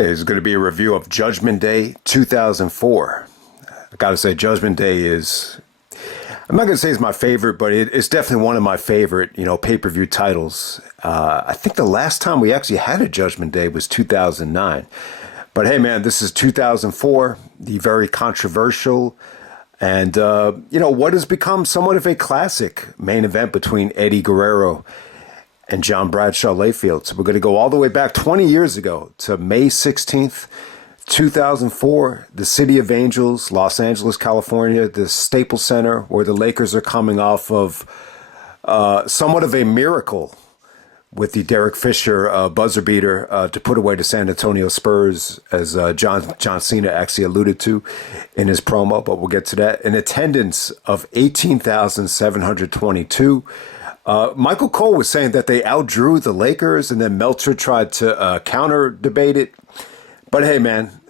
Okay, this is going to be a review of Judgment Day 2004. I gotta say, Judgment Day is, I'm not going to say it's my favorite, but it's definitely one of my favorite, pay-per-view titles. I think the last time we actually had a Judgment Day was 2009. But hey, man, this is 2004, the very controversial and, what has become somewhat of a classic main event between Eddie Guerrero and John Bradshaw Layfield. So we're going to go all the way back 20 years ago to May 16th, 2004, the City of Angels, Los Angeles, California, the Staples Center, where the Lakers are coming off of somewhat of a miracle with the Derek Fisher buzzer beater to put away the San Antonio Spurs, as John Cena actually alluded to in his promo, but we'll get to that. An attendance of 18,722. Michael Cole was saying that they outdrew the Lakers, and then Meltzer tried to counter debate it. But hey, man,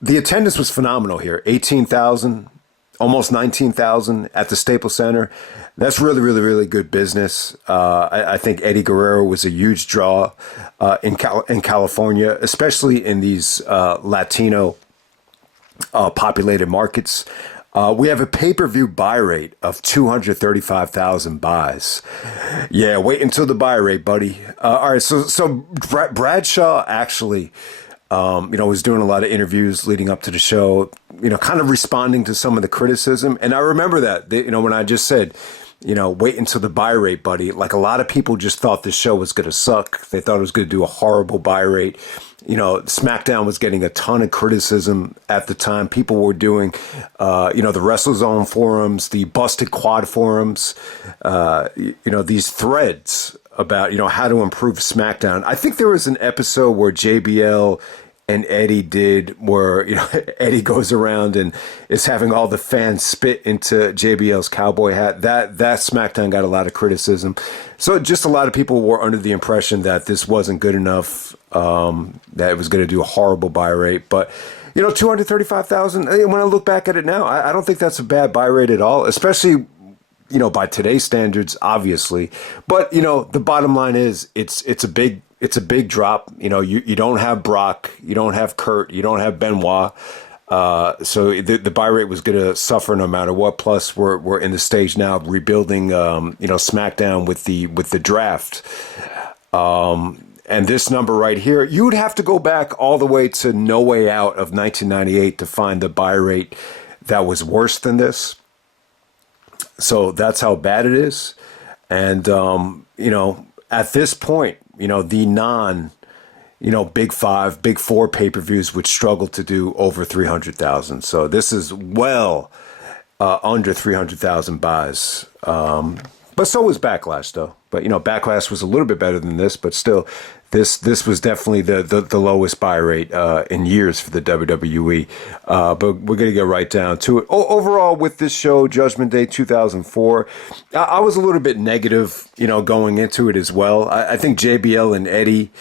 the attendance was phenomenal here. 18,000, almost 19,000 at the Staples Center. That's really, really, really good business. I think Eddie Guerrero was a huge draw in California, especially in these Latino populated markets. We have a pay-per-view buy rate of 235,000 buys. Yeah, wait until the buy rate, buddy. All right, so Bradshaw actually, was doing a lot of interviews leading up to the show, kind of responding to some of the criticism. And I remember that, when I just said, wait until the buy rate, buddy. Like, a lot of people just thought this show was going to suck. They thought it was going to do a horrible buy rate. SmackDown was getting a ton of criticism at the time. People were doing, the WrestleZone forums, the Busted Quad forums, these threads about, how to improve SmackDown. I think there was an episode where JBL and Eddie did where, Eddie goes around and is having all the fans spit into JBL's cowboy hat. That SmackDown got a lot of criticism. So just a lot of people were under the impression that this wasn't good enough, that it was going to do a horrible buy rate. But, 235,000, when I look back at it now, I don't think that's a bad buy rate at all, especially, by today's standards, obviously. But, the bottom line is it's a big drop. You don't have Brock, you don't have Kurt, you don't have Benoit. So the buy rate was going to suffer no matter what. Plus, we're in the stage now of rebuilding, SmackDown with the draft. And this number right here, you would have to go back all the way to No Way Out of 1998 to find the buy rate that was worse than this. So that's how bad it is. And, at this point, the non, big five, big four pay-per-views would struggle to do over 300,000. So this is well under 300,000 buys. But so was Backlash, though. But, Backlash was a little bit better than this, but still, this was definitely the lowest buy rate in years for the WWE. But we're going to get right down to it. Overall, with this show, Judgment Day 2004, I was a little bit negative, going into it as well. I think JBL and Eddie,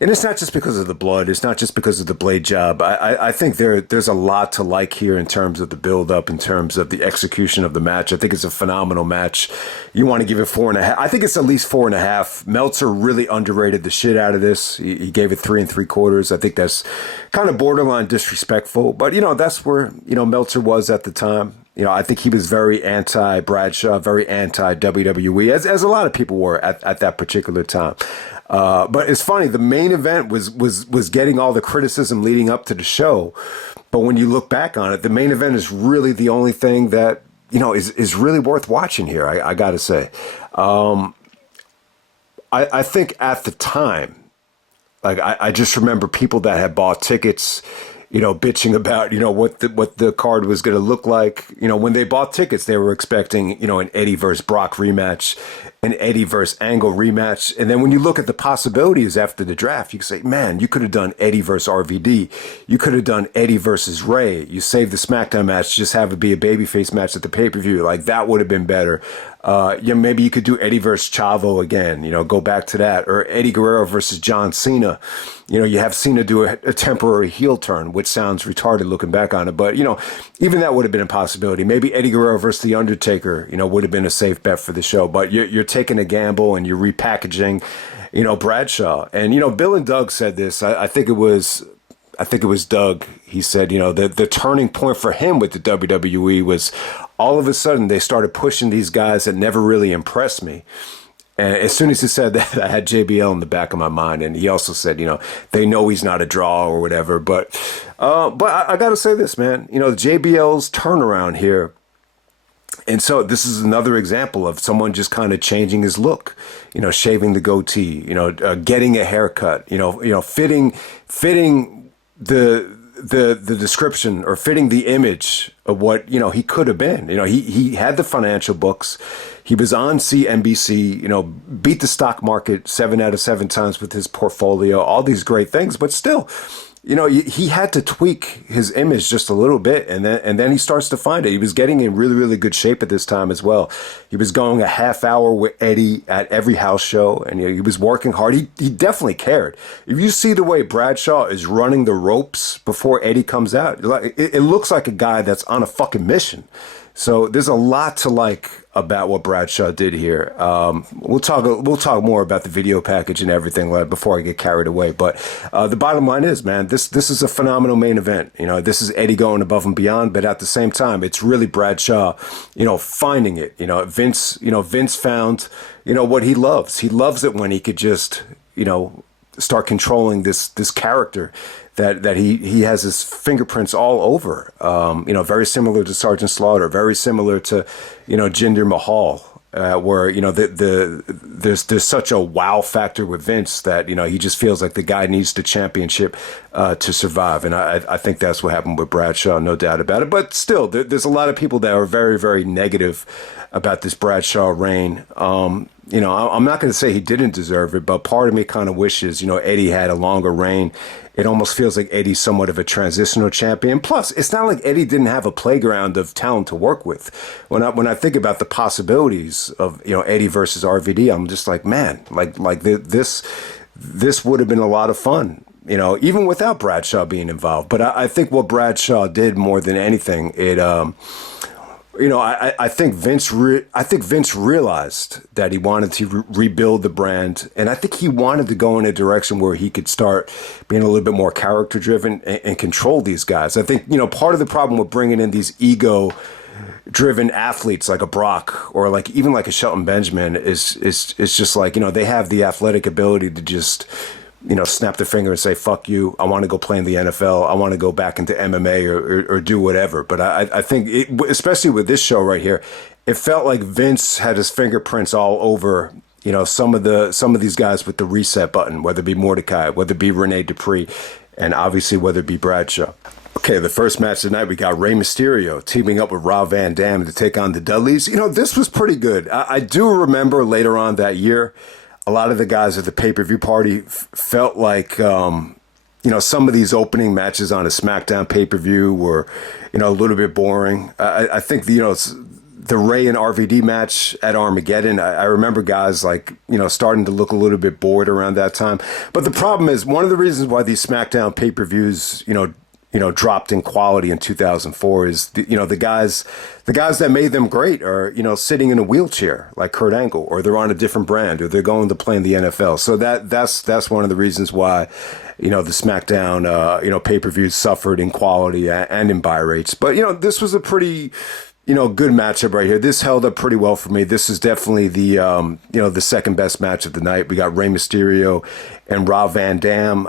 and it's not just because of the blood. It's not just because of the blade job. I think there's a lot to like here in terms of the build-up, in terms of the execution of the match. I think it's a phenomenal match. You want to give it 4.5. I think it's at least 4.5. Meltzer really underrated the shit out of this. He gave it 3 3/4. I think that's kind of borderline disrespectful. But, that's where, Meltzer was at the time. I think he was very anti-Bradshaw, very anti-WWE, as a lot of people were at that particular time. But it's funny, the main event was getting all the criticism leading up to the show. But when you look back on it, the main event is really the only thing that, is really worth watching here, I got to say. I think at the time, like I just remember people that had bought tickets, bitching about, what the card was going to look like. When they bought tickets, they were expecting, an Eddie versus Brock rematch, an Eddie versus Angle rematch. And then when you look at the possibilities after the draft, you can say, man, you could have done Eddie versus RVD. You could have done Eddie versus Ray. You save the SmackDown match, just have it be a babyface match at the pay-per-view. Like, that would have been better. Maybe you could do Eddie versus Chavo again, go back to that. Or Eddie Guerrero versus John Cena. You have Cena do a temporary heel turn, which sounds retarded looking back on it. But, even that would have been a possibility. Maybe Eddie Guerrero versus The Undertaker, would have been a safe bet for the show. But you're taking a gamble and you're repackaging, Bradshaw. And, Bill and Doug said this. I think it was I think it was Doug. He said, the turning point for him with the WWE was all of a sudden they started pushing these guys that never really impressed me. And as soon as he said that, I had JBL in the back of my mind. And he also said, they know he's not a draw or whatever. But I got to say this, man. JBL's turnaround here. And so this is another example of someone just kind of changing his look, shaving the goatee, getting a haircut, fitting the description or fitting the image of what, he could have been. He had the financial books. He was on CNBC, beat the stock market 7 out of 7 times with his portfolio, all these great things, but still, he had to tweak his image just a little bit, and then he starts to find it. He was getting in really, really good shape at this time as well. He was going a half hour with Eddie at every house show, and he was working hard. He definitely cared. If you see the way Bradshaw is running the ropes before Eddie comes out, it looks like a guy that's on a fucking mission. So there's a lot to like about what Bradshaw did here. We'll talk more about the video package and everything before I get carried away. But the bottom line is, man, this is a phenomenal main event. This is Eddie going above and beyond, but at the same time, it's really Bradshaw, finding it. Vince found, what he loves. He loves it when he could just, start controlling this character that he has his fingerprints all over. Very similar to Sergeant Slaughter, very similar to, Jinder Mahal, where, there's such a wow factor with Vince that, he just feels like the guy needs the championship to survive. And I think that's what happened with Bradshaw, no doubt about it. But still, there's a lot of people that are very, very negative about this Bradshaw reign. I'm not going to say he didn't deserve it, but part of me kind of wishes, Eddie had a longer reign. It almost feels like Eddie's somewhat of a transitional champion. Plus, it's not like Eddie didn't have a playground of talent to work with. When I think about the possibilities of, Eddie versus RVD, I'm just like, man, this would have been a lot of fun, even without Bradshaw being involved. But I think what Bradshaw did more than anything, I think Vince realized that he wanted to rebuild the brand, and I think he wanted to go in a direction where he could start being a little bit more character driven and control these guys. I think part of the problem with bringing in these ego-driven athletes like a Brock or even like a Shelton Benjamin is just like they have the athletic ability to just snap their finger and say, fuck you, I want to go play in the NFL, I want to go back into MMA or do whatever. But I think, especially with this show right here, it felt like Vince had his fingerprints all over, some of these guys with the reset button, whether it be Mordecai, whether it be Renee Dupree, and obviously whether it be Bradshaw. Okay, the first match tonight, we got Rey Mysterio teaming up with Rob Van Dam to take on the Dudleys. This was pretty good. I do remember later on that year, a lot of the guys at the pay-per-view party felt like, some of these opening matches on a SmackDown pay-per-view were, a little bit boring. I think, the Rey and RVD match at Armageddon, I remember guys starting to look a little bit bored around that time. But the problem is, one of the reasons why these SmackDown pay-per-views, dropped in quality in 2004 is, the guys that made them great are, sitting in a wheelchair like Kurt Angle, or they're on a different brand, or they're going to play in the NFL. So that's one of the reasons why, the SmackDown, pay-per-views suffered in quality and in buy rates. But, this was a pretty, good matchup right here. This held up pretty well for me. This is definitely the, the second best match of the night. We got Rey Mysterio and Rob Van Dam,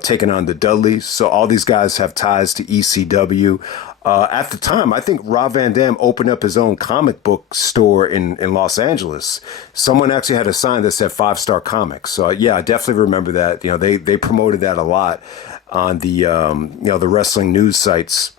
taking on the Dudleys. So all these guys have ties to ECW. At the time, I think Rob Van Dam opened up his own comic book store in Los Angeles. Someone actually had a sign that said 5-Star Comics. So yeah, I definitely remember that. They promoted that a lot on the, the wrestling news sites.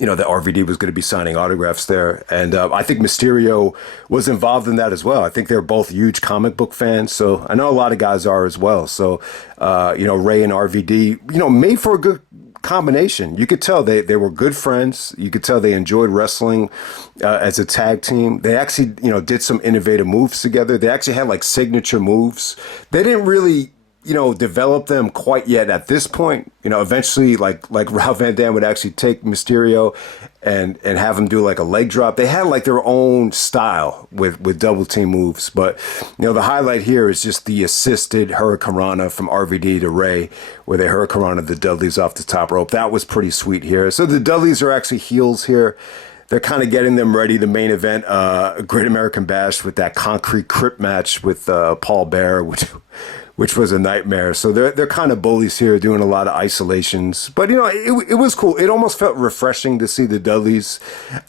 That RVD was going to be signing autographs there. And I think Mysterio was involved in that as well. I think they're both huge comic book fans. So I know a lot of guys are as well. So, Rey and RVD, made for a good combination. You could tell they were good friends. You could tell they enjoyed wrestling as a tag team. They actually, did some innovative moves together. They actually had signature moves. They didn't really develop them quite yet at this point. Eventually, like Rob Van Dam would actually take Mysterio and have him do like a leg drop. They had like their own style with double team moves. But, the highlight here is just the assisted Hurricanrana from RVD to Ray, where they Hurricanrana the Dudleys off the top rope. That was pretty sweet here. So the Dudleys are actually heels here. They're kind of getting them ready. The main event, Great American Bash with that concrete crypt match with Paul Bearer, which was a nightmare. So they're kind of bullies here, doing a lot of isolations. But, it was cool. It almost felt refreshing to see the Dudleys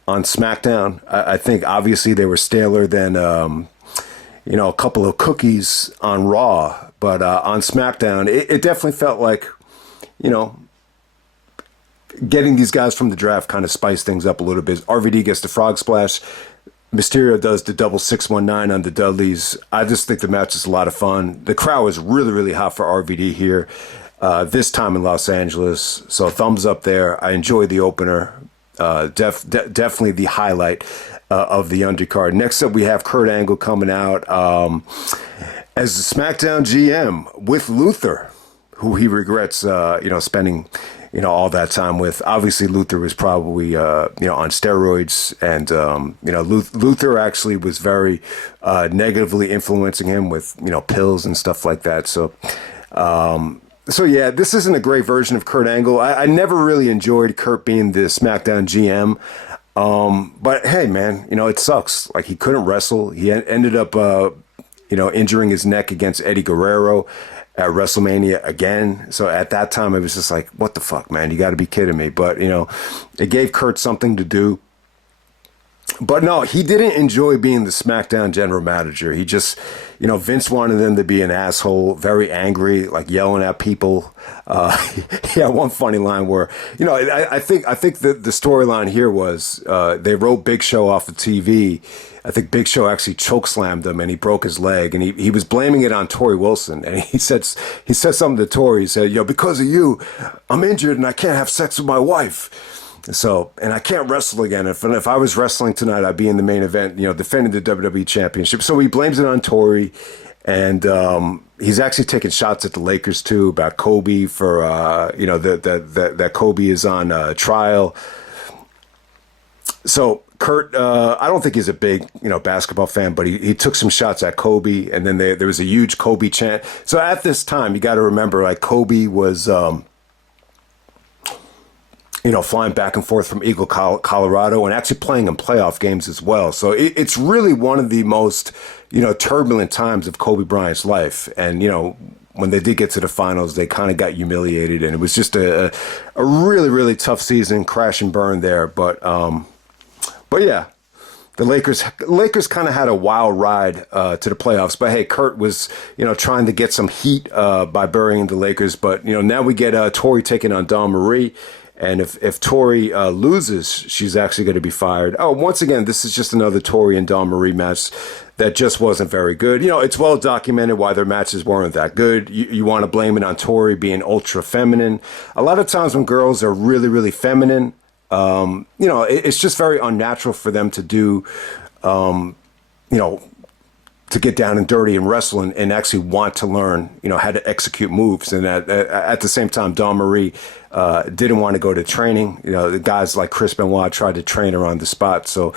on SmackDown. I think, obviously, they were staler than, a couple of cookies on Raw. But on SmackDown, it definitely felt like, getting these guys from the draft kind of spiced things up a little bit. RVD gets the frog splash. Mysterio does the double 619 on the Dudleys. I just think the match is a lot of fun. The crowd was really, really hot for RVD here, this time in Los Angeles. So thumbs up there. I enjoyed the opener. Definitely the highlight of the undercard. Next up, we have Kurt Angle coming out as the SmackDown GM with Luther, who he regrets, spending all that time with. Obviously, Luther was probably, on steroids. And, Luther actually was very negatively influencing him with, pills and stuff like that. So, yeah, this isn't a great version of Kurt Angle. I never really enjoyed Kurt being the SmackDown GM. But, hey, man, it sucks. Like, he couldn't wrestle. He ended up, injuring his neck against Eddie Guerrero at WrestleMania again. So at that time, it was just like, what the fuck, man? You got to be kidding me. But, it gave Kurt something to do. But no, he didn't enjoy being the SmackDown general manager. He just, Vince wanted him to be an asshole, very angry, like yelling at people. He had one funny line where, I think the storyline here was they wrote Big Show off the TV. I think Big Show actually chokeslammed him and he broke his leg, and he was blaming it on Torrie Wilson. And he said something to Torrie. He said, because of you, I'm injured and I can't have sex with my wife. So, and I can't wrestle again. If I was wrestling tonight, I'd be in the main event, defending the WWE Championship. So he blames it on Torrie, and he's actually taking shots at the Lakers too about Kobe for, that Kobe is on trial. So Kurt, I don't think he's a big, basketball fan, but he took some shots at Kobe, and then there was a huge Kobe chant. So at this time, you got to remember, like, Kobe was, flying back and forth from Eagle, Colorado, and actually playing in playoff games as well. So it's really one of the most, turbulent times of Kobe Bryant's life. And, when they did get to the finals, they kind of got humiliated, and it was just a really, really tough season, crash and burn there. But yeah, the Lakers kind of had a wild ride to the playoffs. But hey, Kurt was, trying to get some heat by burying the Lakers. But, now we get Torrie taking on Dawn Marie. And if Torrie loses, she's actually going to be fired. Oh, once again, this is just another Torrie and Dawn Marie match that just wasn't very good. It's well documented why their matches weren't that good. You want to blame it on Torrie being ultra feminine. A lot of times when girls are really, really feminine, it's just very unnatural for them to do, to get down and dirty and wrestle and actually want to learn, how to execute moves. And at the same time, Dawn Marie didn't want to go to training. The guys like Chris Benoit tried to train her on the spot. So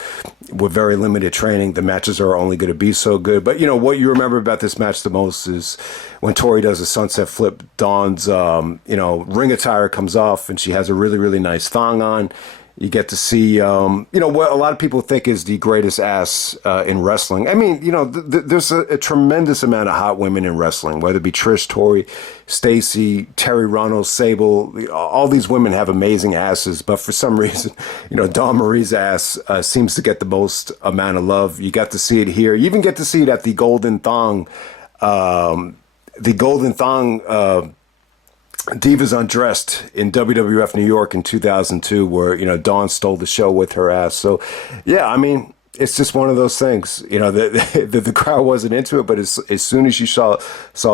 with very limited training, the matches are only going to be so good. But, what you remember about this match the most is when Torrie does a sunset flip, Dawn's, ring attire comes off and she has a really, really nice thong on. You get to see, what a lot of people think is the greatest ass in wrestling. I mean, there's a tremendous amount of hot women in wrestling, whether it be Trish, Torrie, Stacy, Terry Runnels, Sable. All these women have amazing asses, but for some reason, Dawn Marie's ass seems to get the most amount of love. You got to see it here. You even get to see it at the Golden Thong, Divas Undressed in WWF New York in 2002, where, Dawn stole the show with her ass. So, yeah, I mean, it's just one of those things, the crowd wasn't into it, but as soon as you saw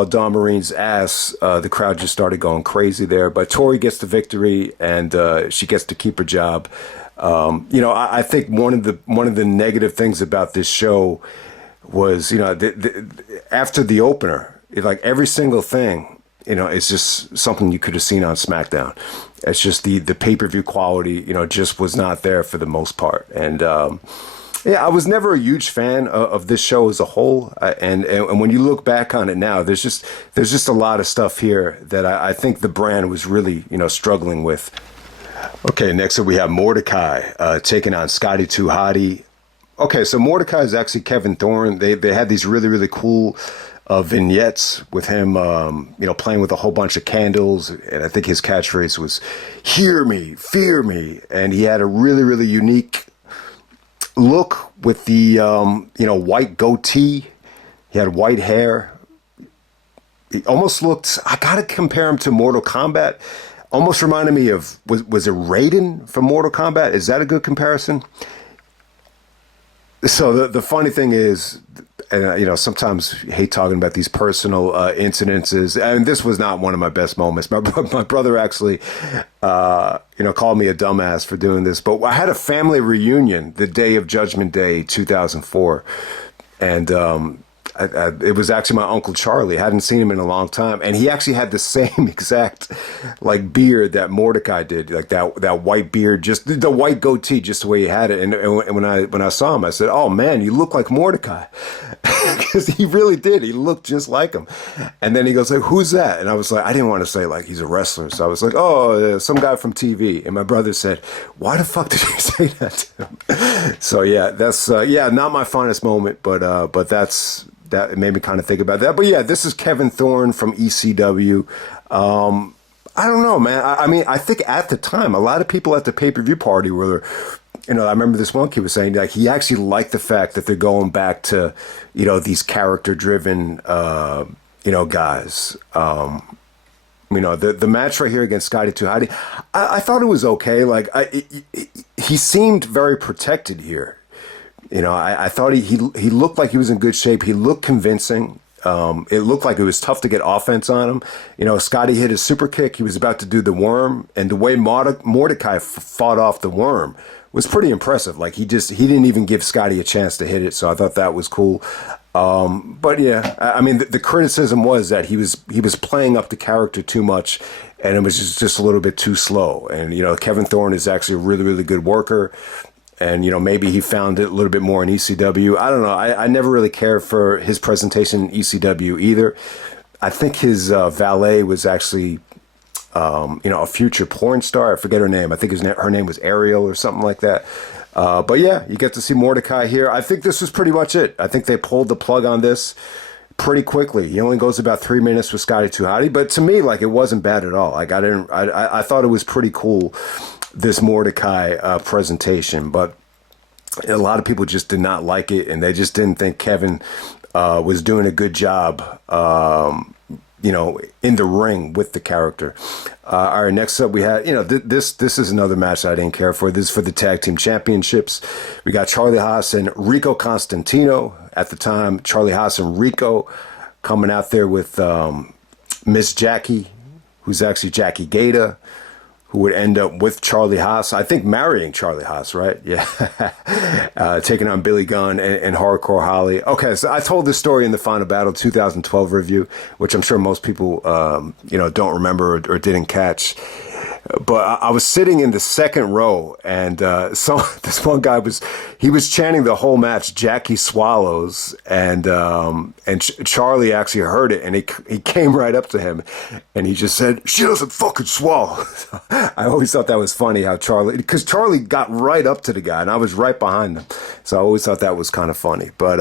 Dawn Marie's ass, the crowd just started going crazy there. But Torrie gets the victory, and she gets to keep her job. I think one of the negative things about this show was, after the opener, like every single thing it's just something you could have seen on SmackDown. It's just the pay-per-view quality, just was not there for the most part. And yeah, I was never a huge fan of this show as a whole. And when you look back on it now, there's just a lot of stuff here that I think the brand was really, struggling with. Okay, next up we have Mordecai taking on Scotty 2 Hotty. Okay, so Mordecai is actually Kevin Thorne. They had these really, really cool vignettes with him, playing with a whole bunch of candles. And I think his catchphrase was, "Hear me, fear me." And he had a really, really unique look with the, white goatee. He had white hair. He almost looked, I got to compare him to Mortal Kombat. Almost reminded me of, was it Raiden from Mortal Kombat? Is that a good comparison? So the funny thing is, and sometimes I hate talking about these personal incidences, and this was not one of my best moments. My brother actually, called me a dumbass for doing this. But I had a family reunion the day of Judgment Day 2004, and it was actually my Uncle Charlie. I hadn't seen him in a long time, and he actually had the same exact beard that Mordecai did, like that white beard, just the white goatee, just the way he had it. And when I saw him, I said, "Oh man, you look like Mordecai," because he really did. He looked just like him. And then he goes, "Who's that?" And I was like, I didn't want to say he's a wrestler, so I was like, "Oh, some guy from TV." And my brother said, "Why the fuck did you say that to him?" So yeah, that's not my finest moment, but that made me kind of think about that. But yeah, this is Kevin Thorne from ECW. I don't know, man. I mean, I think at the time, a lot of people at the pay-per-view party were, I remember this one kid was saying he actually liked the fact that they're going back to, these character-driven, guys. The match right here against Scotty 2 Hotty, I thought it was okay. He seemed very protected here. I thought he looked like he was in good shape. He looked convincing. It looked like it was tough to get offense on him. Scotty hit his super kick. He was about to do the worm. And the way Mordecai fought off the worm was pretty impressive. He didn't even give Scotty a chance to hit it. So I thought that was cool. But yeah, I mean, the criticism was that he was playing up the character too much, and it was just a little bit too slow. And, Kevin Thorne is actually a really, really good worker. And, maybe he found it a little bit more in ECW. I don't know. I never really cared for his presentation in ECW either. I think his valet was actually, a future porn star. I forget her name. I think her name was Ariel or something like that. But yeah, you get to see Mordecai here. I think this was pretty much it. I think they pulled the plug on this pretty quickly. He only goes about 3 minutes with Scotty 2 Hotty. But to me, it wasn't bad at all. I thought it was pretty cool, this Mordecai presentation, but a lot of people just did not like it, and they just didn't think Kevin was doing a good job, in the ring with the character. All right, next up we had, this is another match that I didn't care for. This is for the tag team championships. We got Charlie Haas and Rico Constantino. At the time, Charlie Haas and Rico coming out there with Miss Jackie, who's actually Jackie Gator, who would end up with Charlie Haas, I think marrying Charlie Haas, right? Yeah. Taking on Billy Gunn and Hardcore Holly. Okay, so I told this story in the Final Battle 2012 review, which I'm sure most people, don't remember or didn't catch. But I was sitting in the second row, and this one guy was chanting the whole match, "Jackie swallows," and Charlie actually heard it, and he came right up to him, and he just said, "She doesn't fucking swallow." I always thought that was funny how because Charlie got right up to the guy, and I was right behind him, so I always thought that was kind of funny. But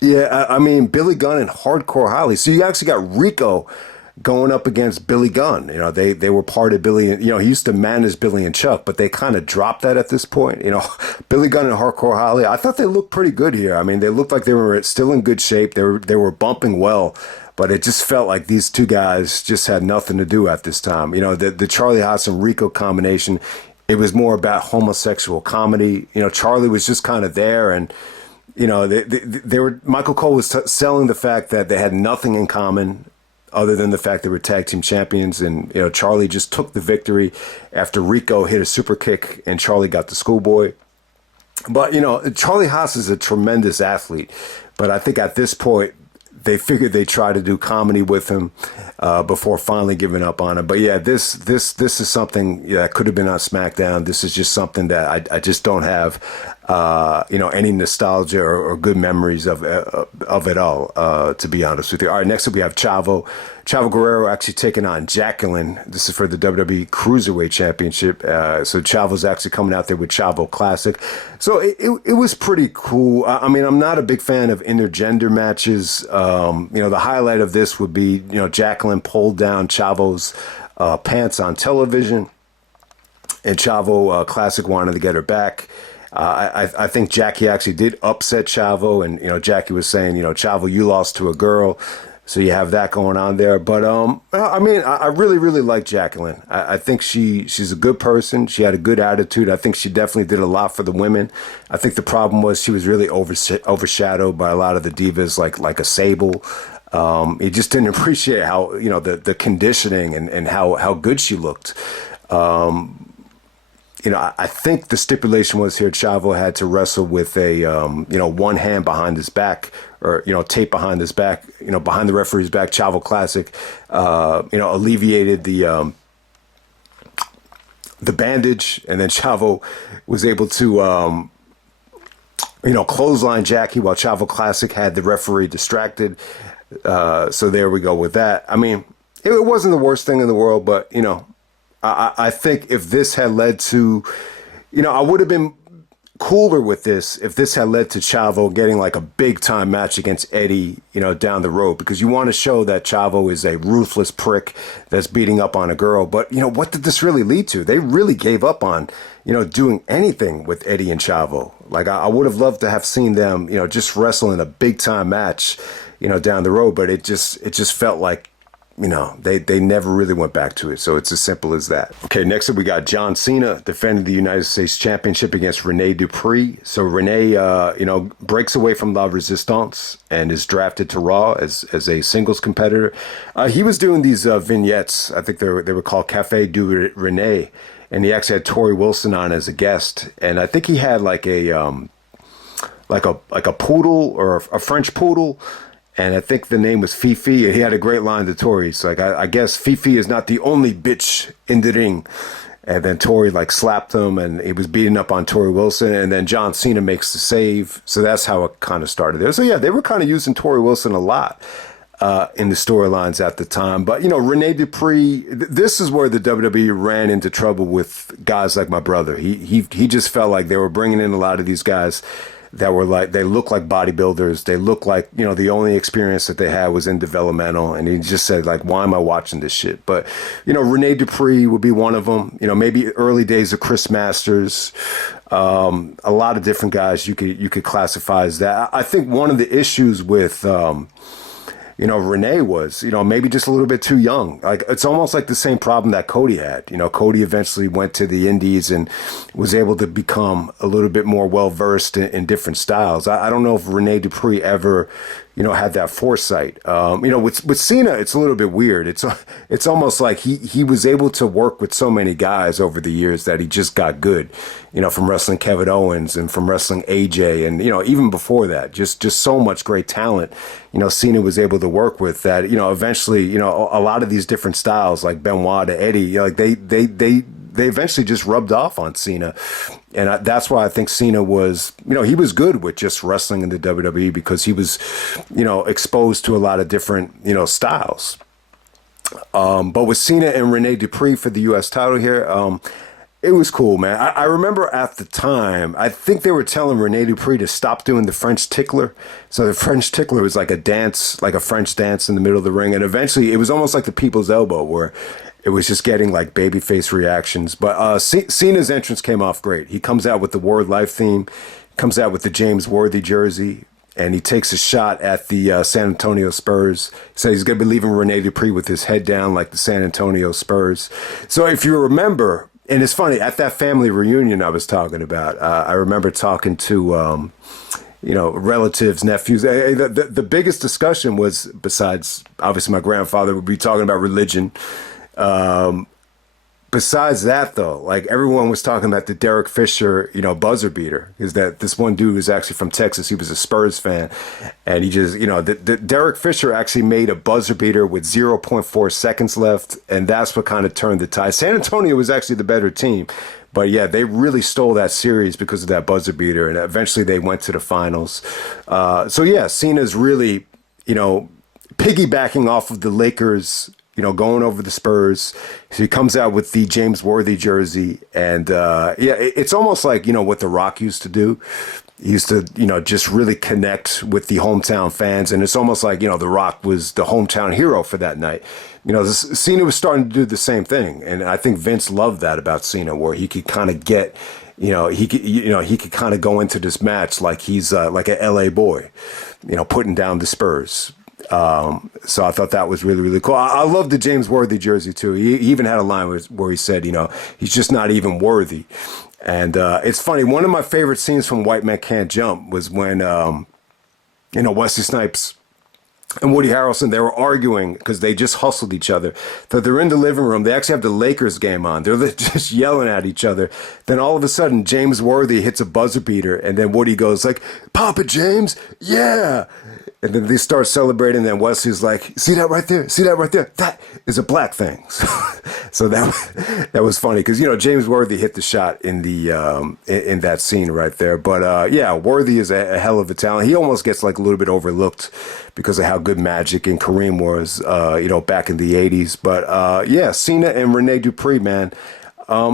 yeah, I mean, Billy Gunn and Hardcore Holly. So you actually got Rico going up against Billy Gunn. They were part of Billy, he used to manage Billy and Chuck, but they kind of dropped that at this point. Billy Gunn and Hardcore Holly, I thought they looked pretty good here. I mean, they looked like they were still in good shape. They were bumping well, but it just felt like these two guys just had nothing to do at this time. The Charlie Haas and Rico combination, it was more about homosexual comedy. Charlie was just kind of there, and they were, Michael Cole was selling the fact that they had nothing in common other than the fact they were tag team champions. And, Charlie just took the victory after Rico hit a super kick and Charlie got the schoolboy. But, Charlie Haas is a tremendous athlete. But I think at this point, they figured they'd try to do comedy with him before finally giving up on him. But yeah, this is something that could have been on SmackDown. This is just something that I just don't have any nostalgia or good memories of it all, to be honest with you. All right, next up we have Chavo. Chavo Guerrero actually taking on Jacqueline. This is for the WWE Cruiserweight Championship. So Chavo's actually coming out there with Chavo Classic. So it was pretty cool. I mean, I'm not a big fan of intergender matches. The highlight of this would be, Jacqueline pulled down Chavo's pants on television, and Chavo Classic wanted to get her back. I think Jackie actually did upset Chavo, and Jackie was saying, Chavo, you lost to a girl. So you have that going on there. But, I really, really like Jacqueline. I think she's a good person. She had a good attitude. I think she definitely did a lot for the women. I think the problem was she was really overshadowed by a lot of the divas like a Sable. He just didn't appreciate how, the conditioning and how good she looked. I think the stipulation was here Chavo had to wrestle with a, one hand behind his back, or, tape behind his back, behind the referee's back. Chavo Classic, alleviated the bandage, and then Chavo was able to, clothesline Jackie while Chavo Classic had the referee distracted. So there we go with that. I mean, it wasn't the worst thing in the world, but, I think if this had led to, I would have been cooler with this if this had led to Chavo getting like a big time match against Eddie, down the road, because you want to show that Chavo is a ruthless prick that's beating up on a girl. But, what did this really lead to? They really gave up on, doing anything with Eddie and Chavo. Like I would have loved to have seen them, just wrestle in a big time match, down the road. But it just felt like, they never really went back to it. So it's as simple as that. Okay, next up we got John Cena defending the United States Championship against Renee Dupree. So Renee, breaks away from La Resistance and is drafted to Raw as a singles competitor. He was doing these vignettes. I think they were called Café du Renee. And he actually had Torrie Wilson on as a guest. And I think he had like a poodle or a French poodle. And I think the name was Fifi, and he had a great line to Torrie. It's like, I guess Fifi is not the only bitch in the ring. And then Torrie slapped him, and he was beating up on Torrie Wilson. And then John Cena makes the save. So that's how it kind of started there. So yeah, they were kind of using Torrie Wilson a lot in the storylines at the time. But, Renee Dupree, this is where the WWE ran into trouble with guys like my brother. He just felt like they were bringing in a lot of these guys that were they look like bodybuilders. They look like, the only experience that they had was in developmental. And he just said, why am I watching this shit? But, Renee Dupree would be one of them. Maybe early days of Chris Masters. A lot of different guys you could classify as that. I think one of the issues with, Renee was, maybe just a little bit too young. It's almost like the same problem that Cody had. Cody eventually went to the Indies and was able to become a little bit more well-versed in different styles. I don't know if Renee Dupree ever, had that foresight. With Cena, it's a little bit weird. It's almost like he was able to work with so many guys over the years that he just got good, from wrestling Kevin Owens and from wrestling AJ. And, even before that, just so much great talent, Cena was able to work with that, eventually, a lot of these different styles like Benoit to Eddie, they eventually just rubbed off on Cena. And that's why I think Cena was, he was good with just wrestling in the WWE because he was, exposed to a lot of different, styles. But with Cena and Renee Dupree for the U.S. title here, it was cool, man. I remember at the time, I think they were telling Renee Dupree to stop doing the French tickler. So the French tickler was like a dance, like a French dance in the middle of the ring. And eventually it was almost like the people's elbow where it was just getting babyface reactions. But Cena's entrance came off great. He comes out with the Word Life theme, comes out with the James Worthy jersey, and he takes a shot at the San Antonio Spurs. He said he's going to be leaving Renee Dupree with his head down like the San Antonio Spurs. So if you remember, and it's funny, at that family reunion I was talking about, I remember talking to, relatives, nephews. The biggest discussion was, besides obviously my grandfather would be talking about religion, besides that, though, like everyone was talking about the Derek Fisher, buzzer beater, is that this one dude was actually from Texas. He was a Spurs fan, and he just, the Derek Fisher actually made a buzzer beater with 0.4 seconds left, and that's what kind of turned the tide. San Antonio was actually the better team, but yeah, they really stole that series because of that buzzer beater, and eventually they went to the finals. So yeah, Cena's really, piggybacking off of the Lakers, going over the Spurs. So he comes out with the James Worthy jersey. And it's almost like, what The Rock used to do. He used to, just really connect with the hometown fans. And it's almost like, The Rock was the hometown hero for that night. Cena was starting to do the same thing. And I think Vince loved that about Cena, where he could kind of get, he could kind of go into this match like he's like an LA boy, putting down the Spurs. So I thought that was really, really cool. I love the James Worthy jersey too. He even had a line where he said, he's just not even worthy. And it's funny. One of my favorite scenes from White Man Can't Jump was when, Wesley Snipes and Woody Harrelson, they were arguing because they just hustled each other. So they're in the living room. They actually have the Lakers game on. They're just yelling at each other. Then all of a sudden, James Worthy hits a buzzer beater. And then Woody goes like, "Papa James, yeah." And then they start celebrating. And then Wesley's like, "See that right there? See that right there? That is a black thing." So that was funny because, James Worthy hit the shot in the in that scene right there. But yeah, Worthy is a hell of a talent. He almost gets like a little bit overlooked because of how good Magic and Kareem was, back in the 80s. But yeah, Cena and Renee Dupree, man.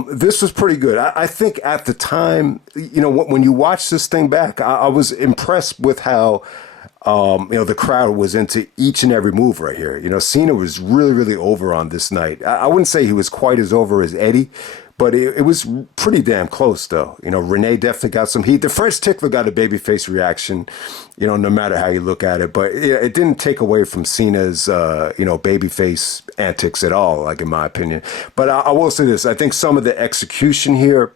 This was pretty good. I think at the time, when you watch this thing back, I was impressed with how, the crowd was into each and every move right here. Cena was really, really over on this night. I wouldn't say he was quite as over as Eddie, but it was pretty damn close, though. Renee definitely got some heat. The French Tickler got a babyface reaction, no matter how you look at it. But it didn't take away from Cena's, babyface antics at all, like in my opinion. But I will say this. I think some of the execution here,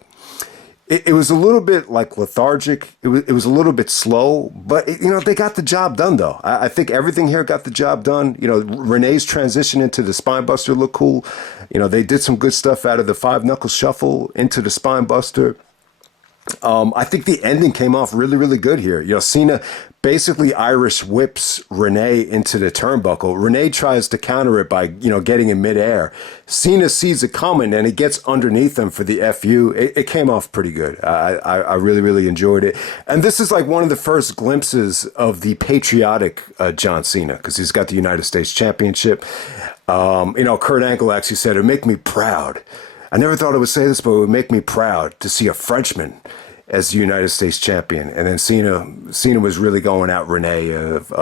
it was a little bit like lethargic. It was a little bit slow, but they got the job done though. I think everything here got the job done. Renee's transition into the spine buster looked cool. They did some good stuff out of the 5-knuckle shuffle into the spine buster. I think the ending came off really, really good here. Cena basically Irish whips Renee into the turnbuckle. Renee tries to counter it by, getting in midair. Cena sees it coming and he gets underneath him for the FU. It came off pretty good. I really, really enjoyed it. And this is like one of the first glimpses of the patriotic John Cena, because he's got the United States Championship. Kurt Angle actually said, "It would make me proud. I never thought I would say this, but it would make me proud to see a Frenchman as the United States champion." And then Cena was really going at Renee of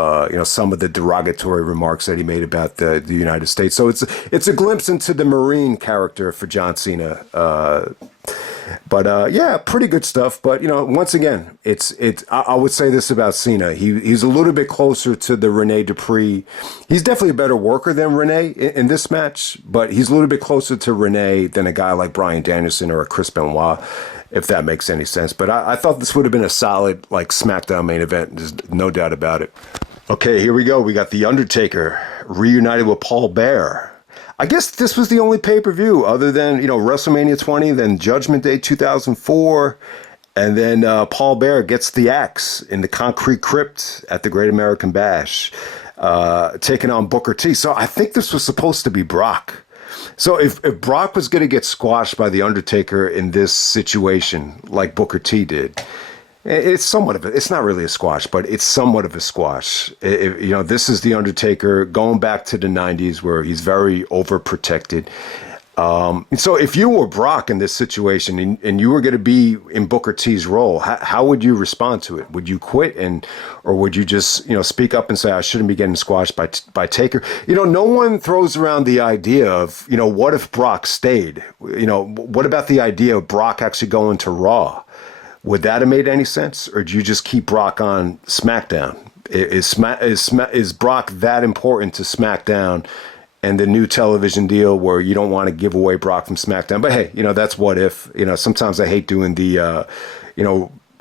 some of the derogatory remarks that he made about the United States. So it's a glimpse into the Marine character for John Cena. But yeah, pretty good stuff. But once again, I would say this about Cena. He's a little bit closer to the Renee Dupree. He's definitely a better worker than Renee in this match, but he's a little bit closer to Renee than a guy like Bryan Danielson or a Chris Benoit, if that makes any sense. But I thought this would have been a solid like SmackDown main event. There's no doubt about it. Okay, here we go. We got The Undertaker reunited with Paul Bearer. I guess this was the only pay-per-view other than, WrestleMania 20, then Judgment Day 2004, and then Paul Bearer gets the axe in the concrete crypt at the Great American Bash, taking on Booker T. So I think this was supposed to be Brock. So if Brock was going to get squashed by The Undertaker in this situation, like Booker T did, it's somewhat of it's not really a squash, but it's somewhat of a squash. This is The Undertaker going back to the 90s where he's very overprotected. So if you were Brock in this situation and you were going to be in Booker T's role, how would you respond to it? Would you quit or would you just, speak up and say, I shouldn't be getting squashed by Taker? No one throws around the idea of, what if Brock stayed? What about the idea of Brock actually going to Raw? Would that have made any sense? Or do you just keep Brock on SmackDown? Is Brock that important to SmackDown and the new television deal where you don't want to give away Brock from SmackDown? But hey, that's what if. Sometimes I hate doing the,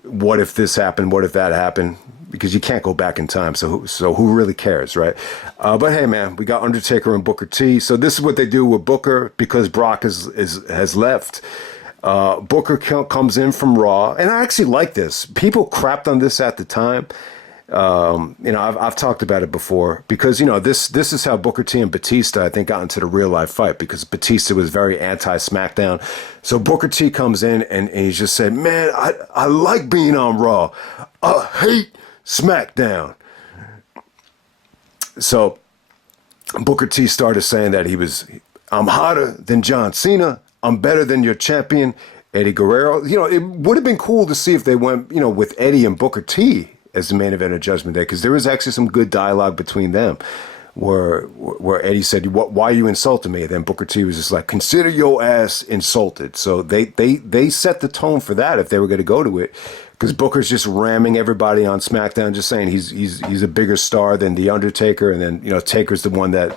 what if this happened? What if that happened? because you can't go back in time. So who really cares, right? But hey, man, we got Undertaker and Booker T. So this is what they do with Booker because Brock has left. Booker comes in from Raw, and I actually like this. People crapped on this at the time. I've talked about it before because, this is how Booker T and Batista, I think, got into the real life fight because Batista was very anti SmackDown. So Booker T comes in and he just said, man, I like being on Raw. I hate SmackDown. So Booker T started saying that I'm hotter than John Cena. I'm better than your champion, Eddie Guerrero. It would have been cool to see if they went, with Eddie and Booker T as the main event of Judgment Day, because there was actually some good dialogue between them where Eddie said, why are you insulting me? And then Booker T was just like, consider your ass insulted. So they set the tone for that if they were going to go to it, because Booker's just ramming everybody on SmackDown, just saying he's a bigger star than The Undertaker. And then, Taker's the one that,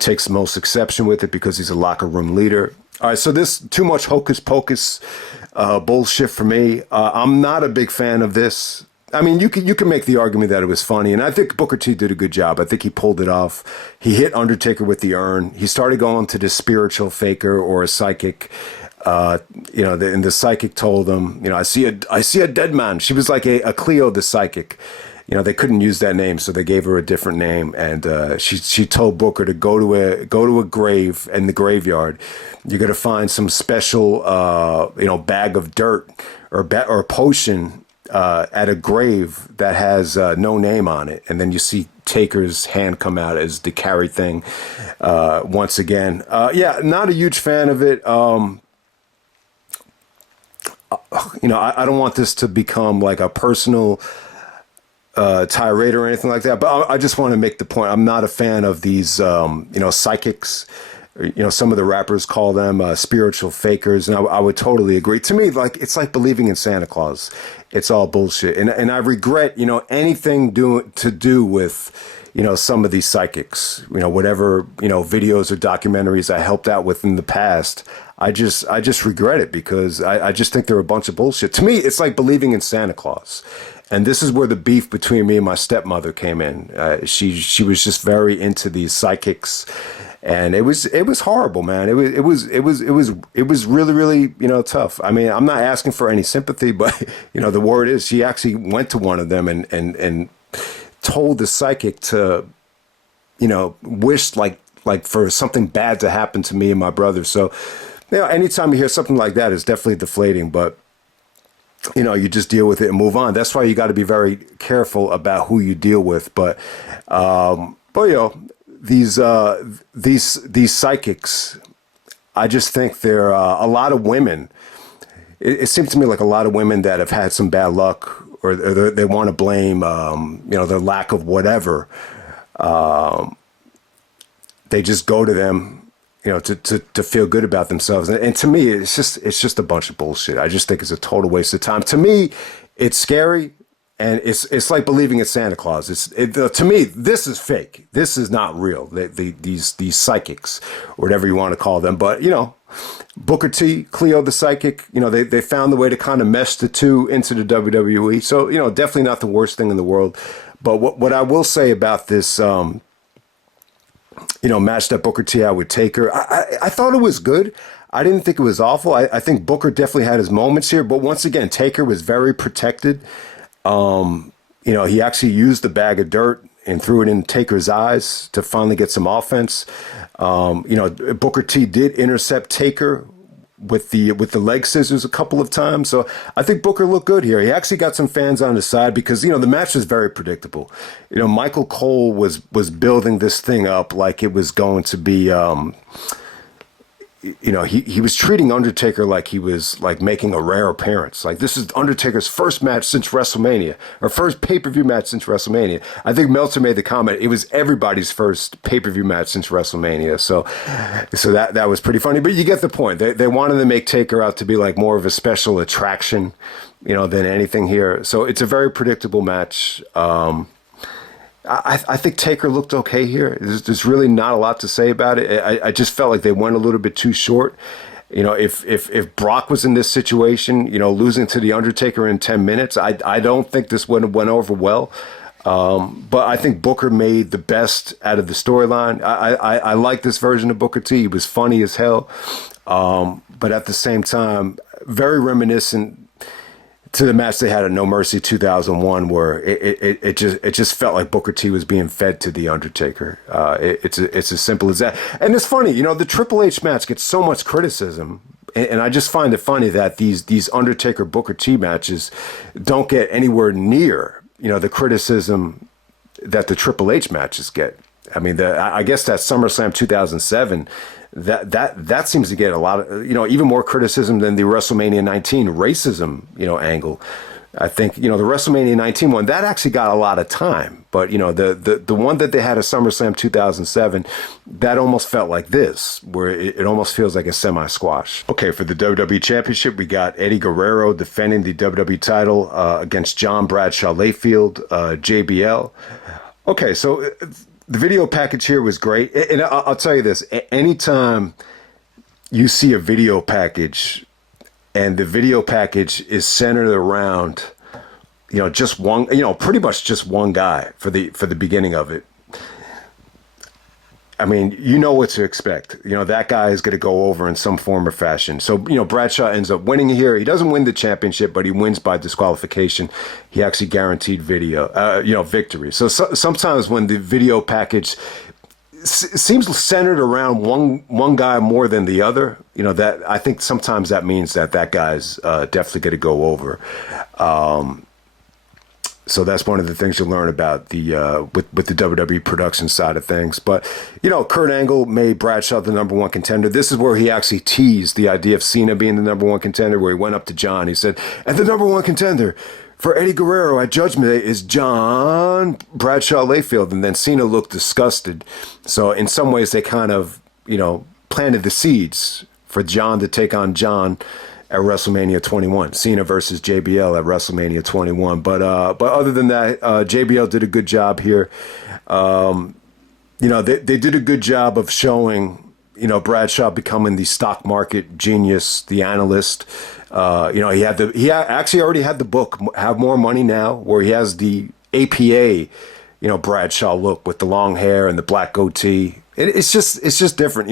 takes the most exception with it because he's a locker room leader. All right, so this too much hocus pocus bullshit for me. I'm not a big fan of this. I mean, you can make the argument that it was funny, and I think Booker T did a good job. I think he pulled it off. He hit Undertaker with the urn. He started going to the spiritual faker or a psychic. And the psychic told him, I see a dead man. She was like a Cleo the psychic. They couldn't use that name, so they gave her a different name. And she told Booker to go to a grave in the graveyard. You're gonna find some special bag of dirt or potion at a grave that has no name on it, and then you see Taker's hand come out as the carry thing once again. Not a huge fan of it. I don't want this to become like a personal tirade or anything like that, but I just want to make the point. I'm not a fan of these, psychics. Some of the rappers call them spiritual fakers, and I would totally agree. To me, it's like believing in Santa Claus. It's all bullshit, and I regret anything to do with some of these psychics. Whatever videos or documentaries I helped out with in the past. I just regret it because I just think they're a bunch of bullshit. To me, it's like believing in Santa Claus. And this is where the beef between me and my stepmother came in. She was just very into these psychics, and it was horrible, man. It was really, really tough. I mean, I'm not asking for any sympathy, but the word is she actually went to one of them and told the psychic to wish like for something bad to happen to me and my brother. So anytime you hear something like that, it's definitely deflating, but you just deal with it and move on. That's why you got to be very careful about who you deal with. But these psychics, I just think they're a lot of women. It seems to me like a lot of women that have had some bad luck, or they want to blame, their lack of whatever. They just go to them, to feel good about themselves. And to me, it's just a bunch of bullshit. I just think it's a total waste of time. To me, it's scary, and it's like believing in Santa Claus. To me, this is fake. This is not real. These psychics, or whatever you want to call them. But Booker T, Cleo the psychic, they found the way to kind of mesh the two into the WWE. So definitely not the worst thing in the world. But what I will say about this, match that Booker T had with Taker, I thought it was good. I didn't think it was awful. I think Booker definitely had his moments here, but once again, Taker was very protected. He actually used the bag of dirt and threw it in Taker's eyes to finally get some offense. Booker T did intercept Taker with the leg scissors a couple of times. So I think Booker looked good here. He actually got some fans on his side because, the match was very predictable. Michael Cole was building this thing up like it was going to be, he was treating Undertaker like he was like making a rare appearance. Like this is Undertaker's first match since WrestleMania, or first pay-per-view match since WrestleMania. I think Meltzer made the comment, it was everybody's first pay-per-view match since WrestleMania. So that was pretty funny, but you get the point. They wanted to make Taker out to be like more of a special attraction, than anything here. So it's a very predictable match. I think Taker looked okay here. There's really not a lot to say about it. I just felt like they went a little bit too short. If Brock was in this situation, losing to the Undertaker in 10 minutes, I don't think this would have went over well. But I think Booker made the best out of the storyline. I like this version of Booker T. He was funny as hell. But at the same time, very reminiscent to the match they had at No Mercy 2001, where it just felt like Booker T was being fed to the Undertaker. It's as simple as that. And it's funny, the Triple H match gets so much criticism, and I just find it funny that these Undertaker Booker T matches don't get anywhere near the criticism that the Triple H matches get. I mean, I guess that SummerSlam 2007. That seems to get a lot of, even more criticism than the WrestleMania 19 racism, angle. I think, the WrestleMania 19 one, that actually got a lot of time. But, the one that they had at SummerSlam 2007, that almost felt like this, where it almost feels like a semi-squash. Okay, for the WWE Championship, we got Eddie Guerrero defending the WWE title against John Bradshaw Layfield, JBL. Okay, so the video package here was great. And I'll tell you this, anytime you see a video package and the video package is centered around, just one, pretty much just one guy for the beginning of it. I mean, you know what to expect. That guy is going to go over in some form or fashion. So, Bradshaw ends up winning here. He doesn't win the championship, but he wins by disqualification. He actually guaranteed victory. So sometimes when the video package seems centered around one guy more than the other, that I think sometimes that means that guy's definitely going to go over. So that's one of the things you'll learn about the with the WWE production side of things. But, Kurt Angle made Bradshaw the number one contender. This is where he actually teased the idea of Cena being the number one contender, where he went up to John. He said, and the number one contender for Eddie Guerrero at Judgment Day is John Bradshaw Layfield. And then Cena looked disgusted. So in some ways they kind of, planted the seeds for John to take on John at WrestleMania 21, Cena versus JBL at WrestleMania 21. But other than that, JBL did a good job here. They did a good job of showing, Bradshaw becoming the stock market genius, the analyst. He actually already had the book, Have More Money Now, where he has the APA, Bradshaw look with the long hair and the black goatee. It's just different.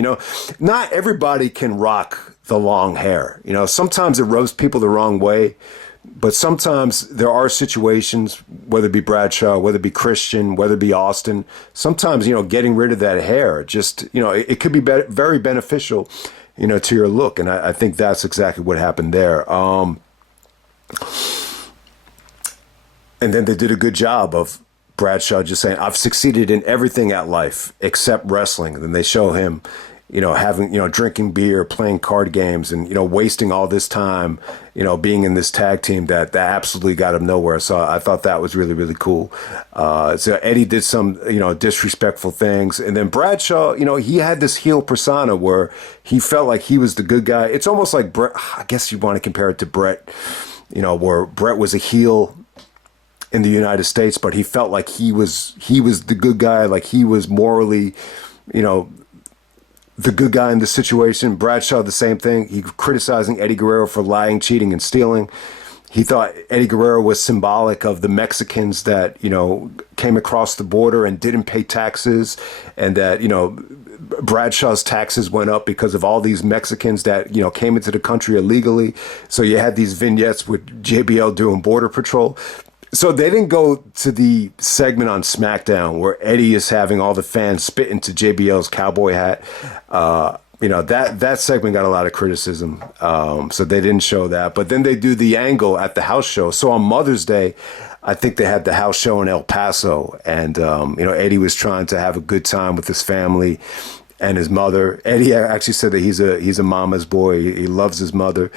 Not everybody can rock the long hair. Sometimes it rubs people the wrong way, but sometimes there are situations, whether it be Bradshaw, whether it be Christian, whether it be Austin, sometimes, getting rid of that hair, just, it could be very beneficial, to your look. And I think that's exactly what happened there. And then they did a good job of Bradshaw just saying, I've succeeded in everything at life except wrestling. And then they show him, having, drinking beer, playing card games, and, wasting all this time, being in this tag team that absolutely got him nowhere. So I thought that was really, really cool. So Eddie did some, disrespectful things. And then Bradshaw, he had this heel persona where he felt like he was the good guy. It's almost like Brett, I guess you want to compare it to Brett, where Brett was a heel in the United States, but he felt like he was the good guy, like he was morally, the good guy in the situation. Bradshaw, the same thing. He criticizing Eddie Guerrero for lying, cheating, and stealing. He thought Eddie Guerrero was symbolic of the Mexicans that, came across the border and didn't pay taxes, and that, Bradshaw's taxes went up because of all these Mexicans that, came into the country illegally. So you had these vignettes with JBL doing border patrol. So they didn't go to the segment on SmackDown where Eddie is having all the fans spit into JBL's cowboy hat. That segment got a lot of criticism. So they didn't show that. But then they do the angle at the house show. So on Mother's Day, I think they had the house show in El Paso. And, Eddie was trying to have a good time with his family and his mother. Eddie actually said that he's a mama's boy. He loves his mother.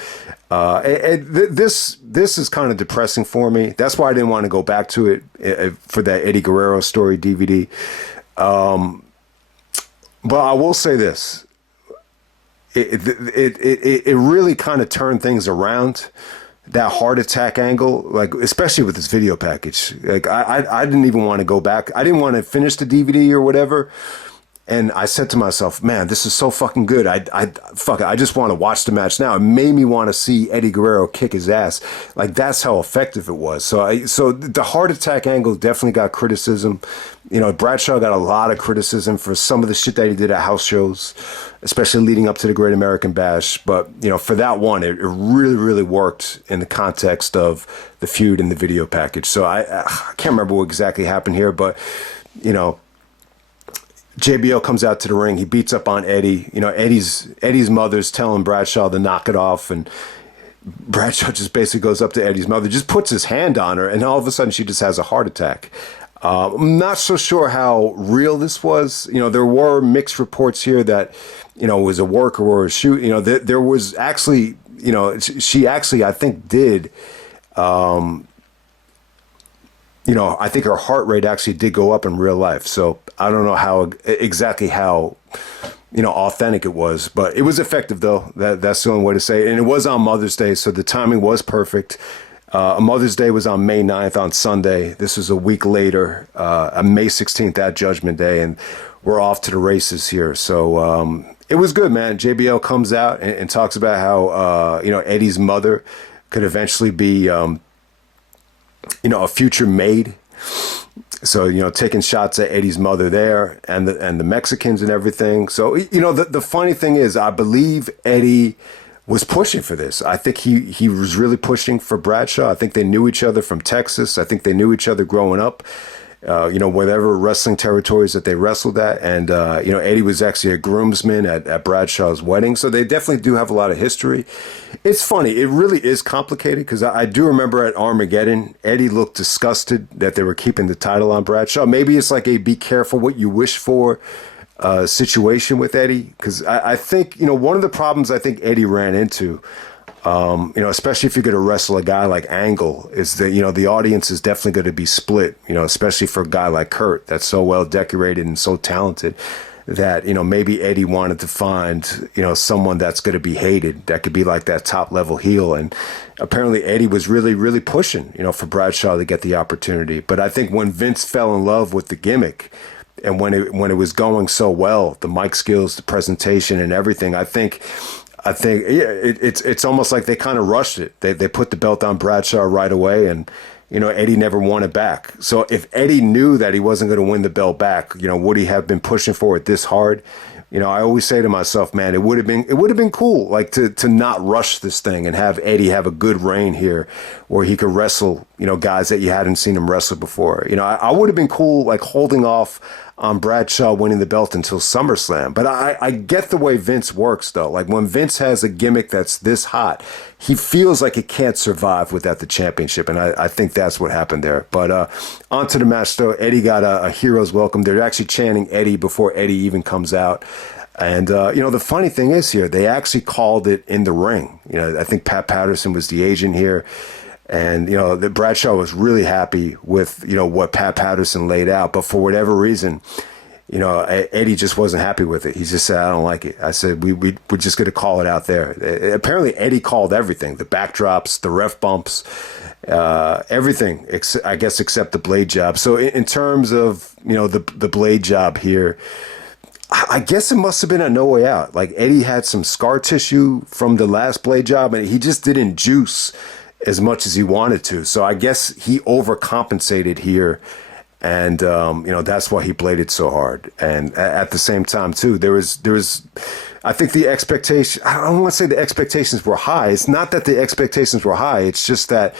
This is kind of depressing for me. That's why I didn't want to go back to it for that Eddie Guerrero story DVD. But I will say this: it really kind of turned things around. That heart attack angle, like especially with this video package, like I didn't even want to go back. I didn't want to finish the DVD or whatever. And I said to myself, man, this is so fucking good. Fuck it. I just want to watch the match now. It made me want to see Eddie Guerrero kick his ass. Like, that's how effective it was. So the heart attack angle definitely got criticism. You know, Bradshaw got a lot of criticism for some of the shit that he did at house shows, especially leading up to the Great American Bash. But, you know, for that one, it really, really worked in the context of the feud and the video package. So I can't remember what exactly happened here, but, you know, JBL comes out to the ring. He beats up on Eddie. You know, Eddie's mother's telling Bradshaw to knock it off, and Bradshaw just basically goes up to Eddie's mother, just puts his hand on her, and all of a sudden she just has a heart attack. I'm not so sure how real this was. You know, there were mixed reports here that, you know, it was a work or a shoot. You know, there was actually, you know, she actually, I think, did. You know, I think her heart rate actually did go up in real life. So I don't know exactly how, you know, authentic it was, but it was effective though. That's the only way to say it. And it was on Mother's Day, so the timing was perfect. Mother's Day was on May 9th on Sunday. This was a week later, on May 16th at Judgment Day, and we're off to the races here. So it was good, man. JBL comes out and talks about how, you know, Eddie's mother could eventually be, you know, a future maid. So, you know, taking shots at Eddie's mother there and the Mexicans and everything. So, you know, the funny thing is, I believe Eddie was pushing for this. I think he was really pushing for Bradshaw. I think they knew each other from Texas. I think they knew each other growing up. You know, whatever wrestling territories that they wrestled at. And, you know, Eddie was actually a groomsman at Bradshaw's wedding. So they definitely do have a lot of history. It's funny. It really is complicated because I do remember at Armageddon, Eddie looked disgusted that they were keeping the title on Bradshaw. Maybe it's like a be careful what you wish for situation with Eddie. Because I think, you know, one of the problems I think Eddie ran into, you know, especially if you're going to wrestle a guy like Angle, is that, you know, the audience is definitely going to be split, you know, especially for a guy like Kurt that's so well decorated and so talented that, you know, maybe Eddie wanted to find, you know, someone that's going to be hated, that could be like that top level heel. And apparently Eddie was really, really pushing, you know, for Bradshaw to get the opportunity. But I think when Vince fell in love with the gimmick and when it was going so well, the mic skills, the presentation and everything, I think yeah, it's almost like they kind of rushed it. They put the belt on Bradshaw right away, and, you know, Eddie never won it back. So if Eddie knew that he wasn't going to win the belt back, you know, would he have been pushing for it this hard? You know, I always say to myself, man, it would have been cool, like to not rush this thing and have Eddie have a good reign here, where he could wrestle, you know, guys that you hadn't seen him wrestle before. You know, I would have been cool, like holding off on Bradshaw winning the belt until SummerSlam. But I get the way Vince works, though. Like, when Vince has a gimmick that's this hot, he feels like it can't survive without the championship. And I think that's what happened there. But on to the match, though. Eddie got a hero's welcome. They're actually chanting Eddie before Eddie even comes out. And, you know, the funny thing is here, they actually called it in the ring. You know, I think Pat Patterson was the agent here. And, you know, the Bradshaw was really happy with, you know, what Pat Patterson laid out. But for whatever reason, you know, Eddie just wasn't happy with it. He just said, I don't like it. I said, we're just going to call it out there. Apparently, Eddie called everything, the backdrops, the ref bumps, everything, I guess, except the blade job. So in terms of, you know, the blade job here, I guess it must have been a no way out. Like, Eddie had some scar tissue from the last blade job, and he just didn't juice as much as he wanted to. So I guess he overcompensated here. And, you know, that's why he bladed so hard. And at the same time, too, there was, I think the expectation, I don't want to say the expectations were high. It's not that the expectations were high. It's just that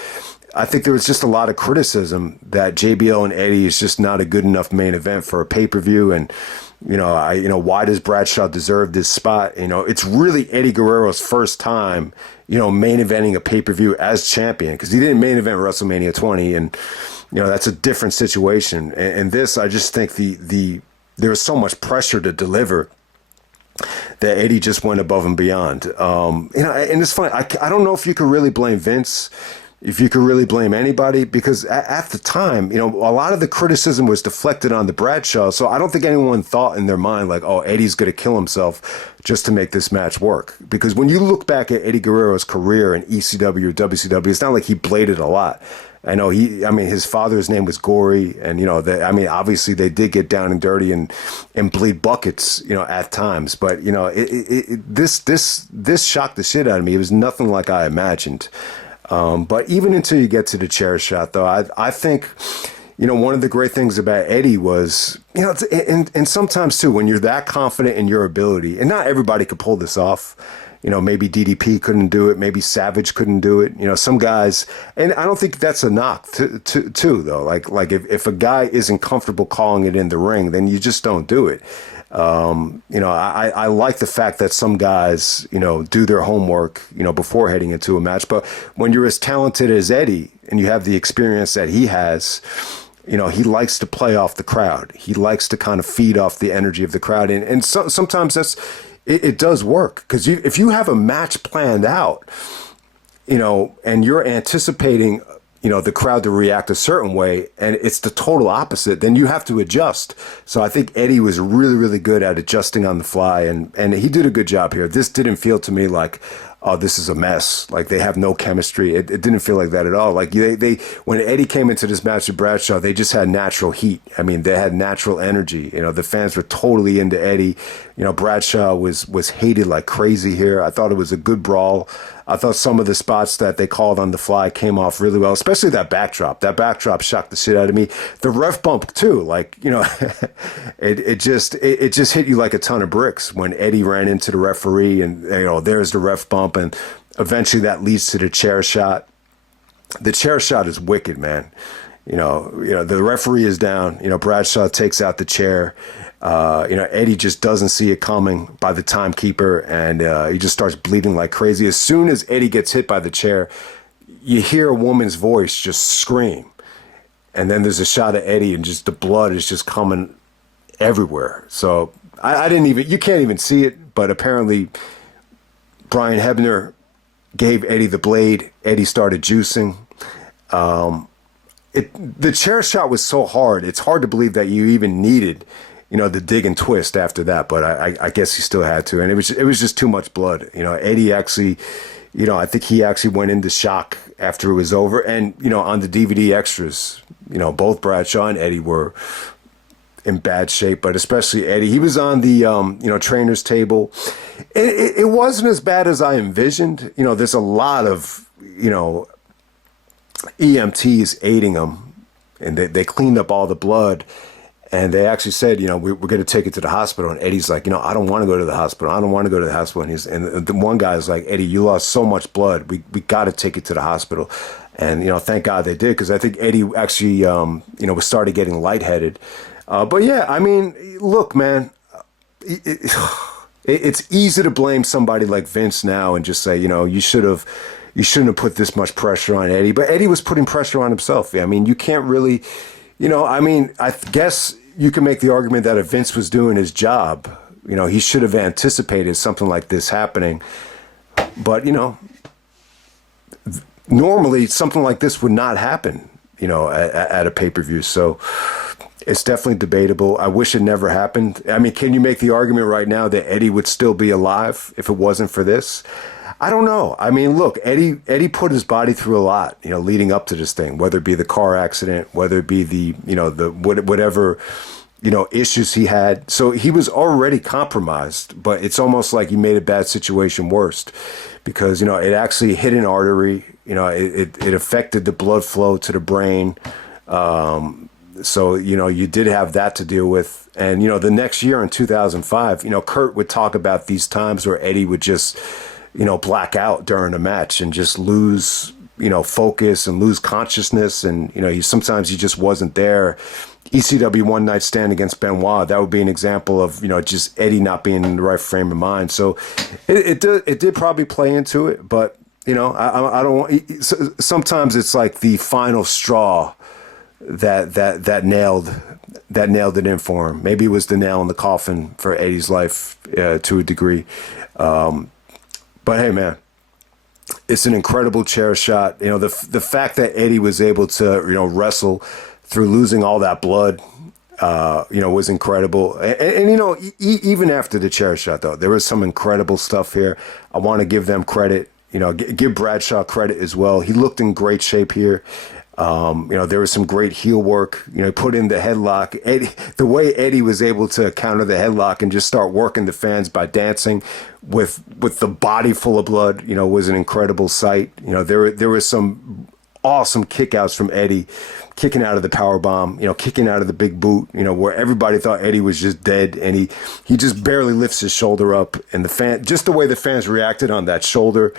I think there was just a lot of criticism that JBL and Eddie is just not a good enough main event for a pay-per-view. And, you know, why does Bradshaw deserve this spot? You know, it's really Eddie Guerrero's first time, you know, main eventing a pay-per-view as champion, because he didn't main event WrestleMania 20, and, you know, that's a different situation. And this, I just think there was so much pressure to deliver that Eddie just went above and beyond. You know, and it's funny, I don't know if you could really blame Vince. if you could really blame anybody, because at the time, you know, a lot of the criticism was deflected on the Bradshaw. So I don't think anyone thought in their mind like, oh, Eddie's going to kill himself just to make this match work. Because when you look back at Eddie Guerrero's career in ECW or WCW, it's not like he bladed a lot. I know his father's name was Gory, and, you know, obviously they did get down and dirty and bleed buckets, you know, at times. But, you know, this shocked the shit out of me. It was nothing like I imagined. But even until you get to the chair shot, though, I think, you know, one of the great things about Eddie was, you know, and sometimes too, when you're that confident in your ability, and not everybody could pull this off. You know, maybe DDP couldn't do it. Maybe Savage couldn't do it. You know, some guys, and I don't think that's a knock too, though. Like if a guy isn't comfortable calling it in the ring, then you just don't do it. You know, I like the fact that some guys, you know, do their homework, you know, before heading into a match. But when you're as talented as Eddie and you have the experience that he has, you know, he likes to play off the crowd. He likes to kind of feed off the energy of the crowd. And sometimes it does work, because if you have a match planned out, you know, and you're anticipating, you know, the crowd to react a certain way, and it's the total opposite, then you have to adjust. So I think Eddie was really, really good at adjusting on the fly, and he did a good job here. This didn't feel to me like, oh, this is a mess. Like, they have no chemistry. It didn't feel like that at all. Like, they when Eddie came into this match with Bradshaw, they just had natural heat. I mean, they had natural energy. You know, the fans were totally into Eddie. You know, Bradshaw was hated like crazy here. I thought it was a good brawl. I thought some of the spots that they called on the fly came off really well, especially that backdrop. That backdrop shocked the shit out of me. The ref bump too, like, you know, it just hit you like a ton of bricks when Eddie ran into the referee, and, you know, there's the ref bump, and eventually that leads to the chair shot. The chair shot is wicked, man. You know, the referee is down. You know, Bradshaw takes out the chair. You know, Eddie just doesn't see it coming by the timekeeper, and he just starts bleeding like crazy. As soon as Eddie gets hit by the chair, you hear a woman's voice just scream. And then there's a shot of Eddie, and just the blood is just coming everywhere. So I didn't even, you can't even see it, but apparently Brian Hebner gave Eddie the blade. Eddie started juicing. The chair shot was so hard. It's hard to believe that you even needed, you know, the dig and twist after that, but I guess he still had to. And it was just too much blood. You know, Eddie actually, you know, I think he actually went into shock after it was over. And, you know, on the DVD extras, you know, both Bradshaw and Eddie were in bad shape, but especially Eddie. He was on the, you know, trainer's table. It wasn't as bad as I envisioned. You know, there's a lot of, you know, EMTs aiding him, and they cleaned up all the blood. And they actually said, you know, we're going to take it to the hospital. And Eddie's like, you know, I don't want to go to the hospital. I don't want to go to the hospital. And the one guy's like, Eddie, you lost so much blood. We got to take it to the hospital. And, you know, thank God they did, because I think Eddie actually, you know, started getting lightheaded. But yeah, I mean, look, man, it's easy to blame somebody like Vince now and just say, you know, you shouldn't have put this much pressure on Eddie. But Eddie was putting pressure on himself. I mean, you can't really, you know, I mean, I guess you can make the argument that if Vince was doing his job, you know, he should have anticipated something like this happening. But, you know, normally something like this would not happen, you know, at a pay-per-view. So it's definitely debatable. I wish it never happened. I mean, can you make the argument right now that Eddie would still be alive if it wasn't for this? I don't know. I mean, look, Eddie put his body through a lot, you know, leading up to this thing, whether it be the car accident, whether it be the, you know, the whatever, you know, issues he had. So he was already compromised, but it's almost like he made a bad situation worse, because, you know, it actually hit an artery, you know, it affected the blood flow to the brain. So, you know, you did have that to deal with. And, you know, the next year in 2005, you know, Kurt would talk about these times where Eddie would just, you know, black out during a match and just lose, you know, focus and lose consciousness. And, you know, sometimes he just wasn't there. ECW One Night Stand against Benoit, that would be an example of, you know, just Eddie not being in the right frame of mind. So it did probably play into it. But, you know, I don't want, sometimes it's like the final straw that nailed it in for him. Maybe it was the nail in the coffin for Eddie's life to a degree. But hey, man, It's an incredible chair shot. The fact that Eddie was able to wrestle through losing all that blood, was incredible. And even after the chair shot, though, there was some incredible stuff here. I want to give them credit. Give Bradshaw credit as well. He looked in great shape here. There was some great heel work. Put in the headlock. Eddie, the way Eddie was able to counter the headlock and just start working the fans by dancing with the body full of blood, was an incredible sight. There was some awesome kickouts from Eddie, kicking out of the power bomb, kicking out of the big boot, where everybody thought Eddie was just dead, and he just barely lifts his shoulder up, and just the way the fans reacted on that shoulder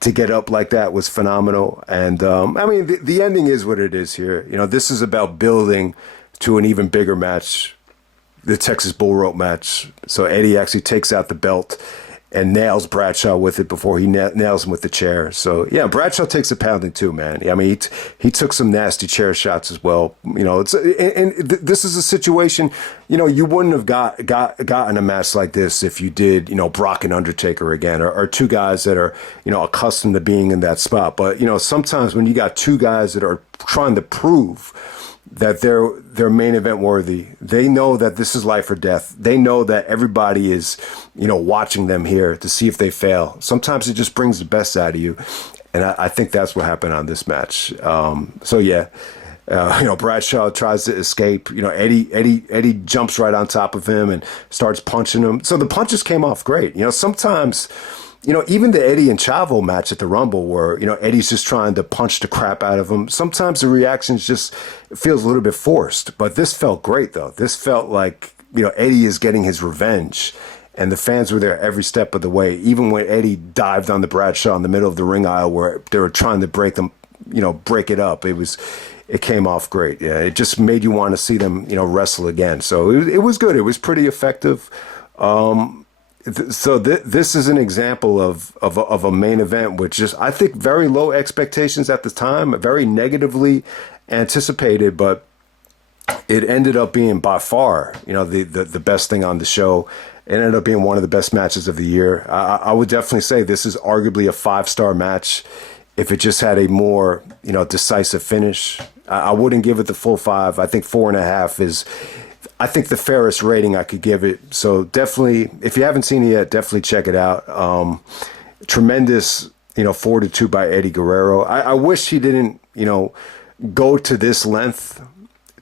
to get up like that was phenomenal. And the ending is what it is here. This is about building to an even bigger match, the Texas Bull Rope match. So Eddie actually takes out the belt and nails Bradshaw with it before he nails him with the chair. So, yeah, Bradshaw takes a pounding too, man. I mean, he took some nasty chair shots as well. This is a situation, you wouldn't have gotten a match like this if you did, Brock and Undertaker again, or two guys that are, accustomed to being in that spot. But, sometimes when you got two guys that are trying to prove that they're main event worthy. They know that this is life or death. They know that everybody is, watching them here to see if they fail. Sometimes it just brings the best out of you, and I think that's what happened on this match. Bradshaw tries to escape. Eddie jumps right on top of him and starts punching him. So the punches came off great. Sometimes. Even the Eddie and Chavo match at the Rumble where, Eddie's just trying to punch the crap out of him. Sometimes the reactions just feels a little bit forced. But this felt great, though. This felt like, Eddie is getting his revenge. And the fans were there every step of the way. Even when Eddie dived on the Bradshaw in the middle of the ring aisle where they were trying to break it up. It came off great. Yeah, it just made you want to see them, wrestle again. So it was good. It was pretty effective. So this is an example of a main event which just, I think, very low expectations at the time, very negatively anticipated, but it ended up being by far, the best thing on the show. It ended up being one of the best matches of the year. I would definitely say this is arguably a 5-star match if it just had a more, decisive finish. I wouldn't give it the full 5. I think 4.5 is... I think the fairest rating I could give it. So definitely, if you haven't seen it yet, definitely check it out. Tremendous, fortitude by Eddie Guerrero. I wish he didn't, go to this length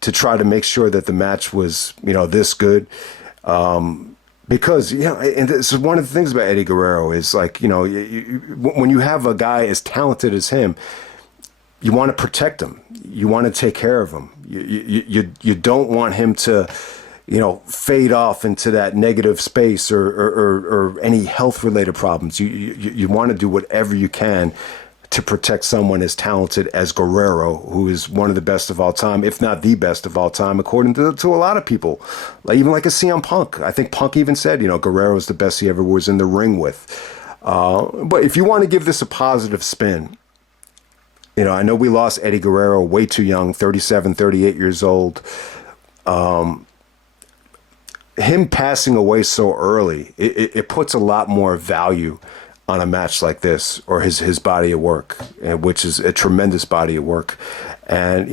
to try to make sure that the match was, this good. Because, and this is one of the things about Eddie Guerrero is like, when you have a guy as talented as him, you want to protect him. You want to take care of him. You don't want him to, fade off into that negative space or any health related problems. You want to do whatever you can to protect someone as talented as Guerrero, who is one of the best of all time, if not the best of all time, according to a lot of people. Even like a CM Punk. I think Punk even said, Guerrero is the best he ever was in the ring with. But if you want to give this a positive spin, I know we lost Eddie Guerrero way too young, 37, 38 years old. Him passing away so early, it puts a lot more value on a match like this, or his body of work, which is a tremendous body of work. And,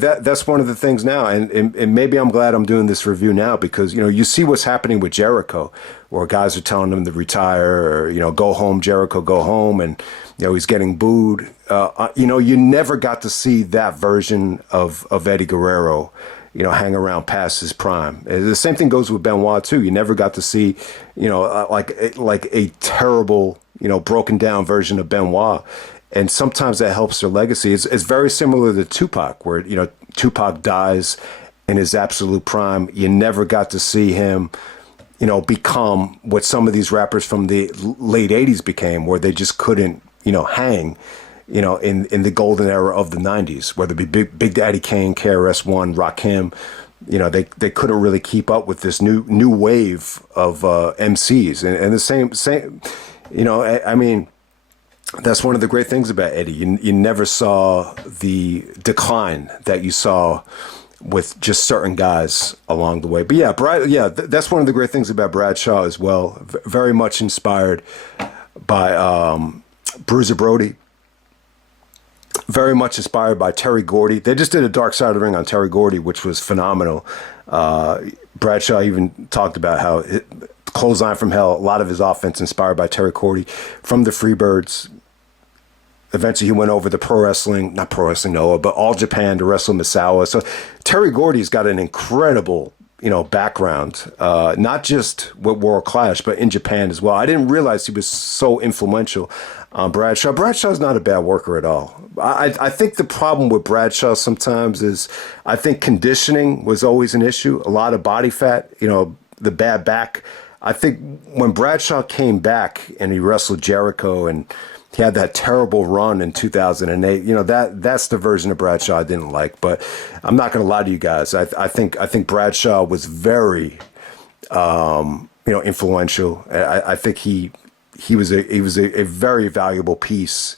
that's one of the things now. And maybe I'm glad I'm doing this review now because, you see what's happening with Jericho, where guys are telling him to retire or, go home, Jericho, go home. And, he's getting booed. You never got to see that version of Eddie Guerrero, hang around past his prime. The same thing goes with Benoit too. You never got to see, like a terrible, broken down version of Benoit. And sometimes that helps their legacy. It's very similar to Tupac, where, Tupac dies in his absolute prime. You never got to see him, become what some of these rappers from the late 80s became, where they just couldn't, hang, in the golden era of the 90s, whether it be Big Daddy Kane, KRS-One, Rakim. They couldn't really keep up with this new wave of MCs. And the same, that's one of the great things about Eddie. You never saw the decline that you saw with just certain guys along the way. But yeah, that's one of the great things about Bradshaw as well. Very much inspired by Bruiser Brody, very much inspired by Terry Gordy. They just did a Dark Side of the Ring on Terry Gordy, which was phenomenal. Bradshaw even talked about how Clothesline from Hell, a lot of his offense inspired by Terry Gordy from the Freebirds. Eventually he went over to not Pro Wrestling Noah, but All Japan to wrestle Misawa. So Terry Gordy's got an incredible, background, not just with World Clash, but in Japan as well. I didn't realize he was so influential on Bradshaw. Bradshaw's not a bad worker at all. I think the problem with Bradshaw sometimes is I think conditioning was always an issue. A lot of body fat, the bad back. I think when Bradshaw came back and he wrestled Jericho and he had that terrible run in 2008. That's the version of Bradshaw I didn't like. But I'm not going to lie to you guys. I think Bradshaw was very, influential. I think he was a very valuable piece,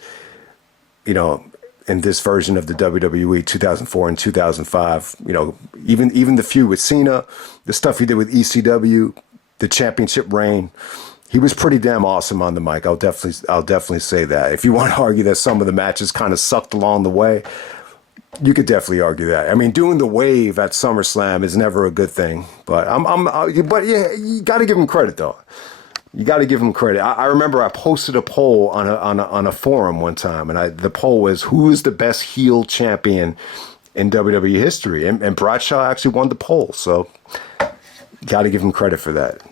in this version of the WWE 2004 and 2005. Even the feud with Cena, the stuff he did with ECW, the championship reign. He was pretty damn awesome on the mic. I'll definitely say that. If you want to argue that some of the matches kind of sucked along the way, you could definitely argue that. I mean, doing the wave at SummerSlam is never a good thing. But but yeah, you got to give him credit though. You got to give him credit. I remember I posted a poll on a forum one time, and the poll was who is the best heel champion in WWE history, and Bradshaw actually won the poll. So, got to give him credit for that.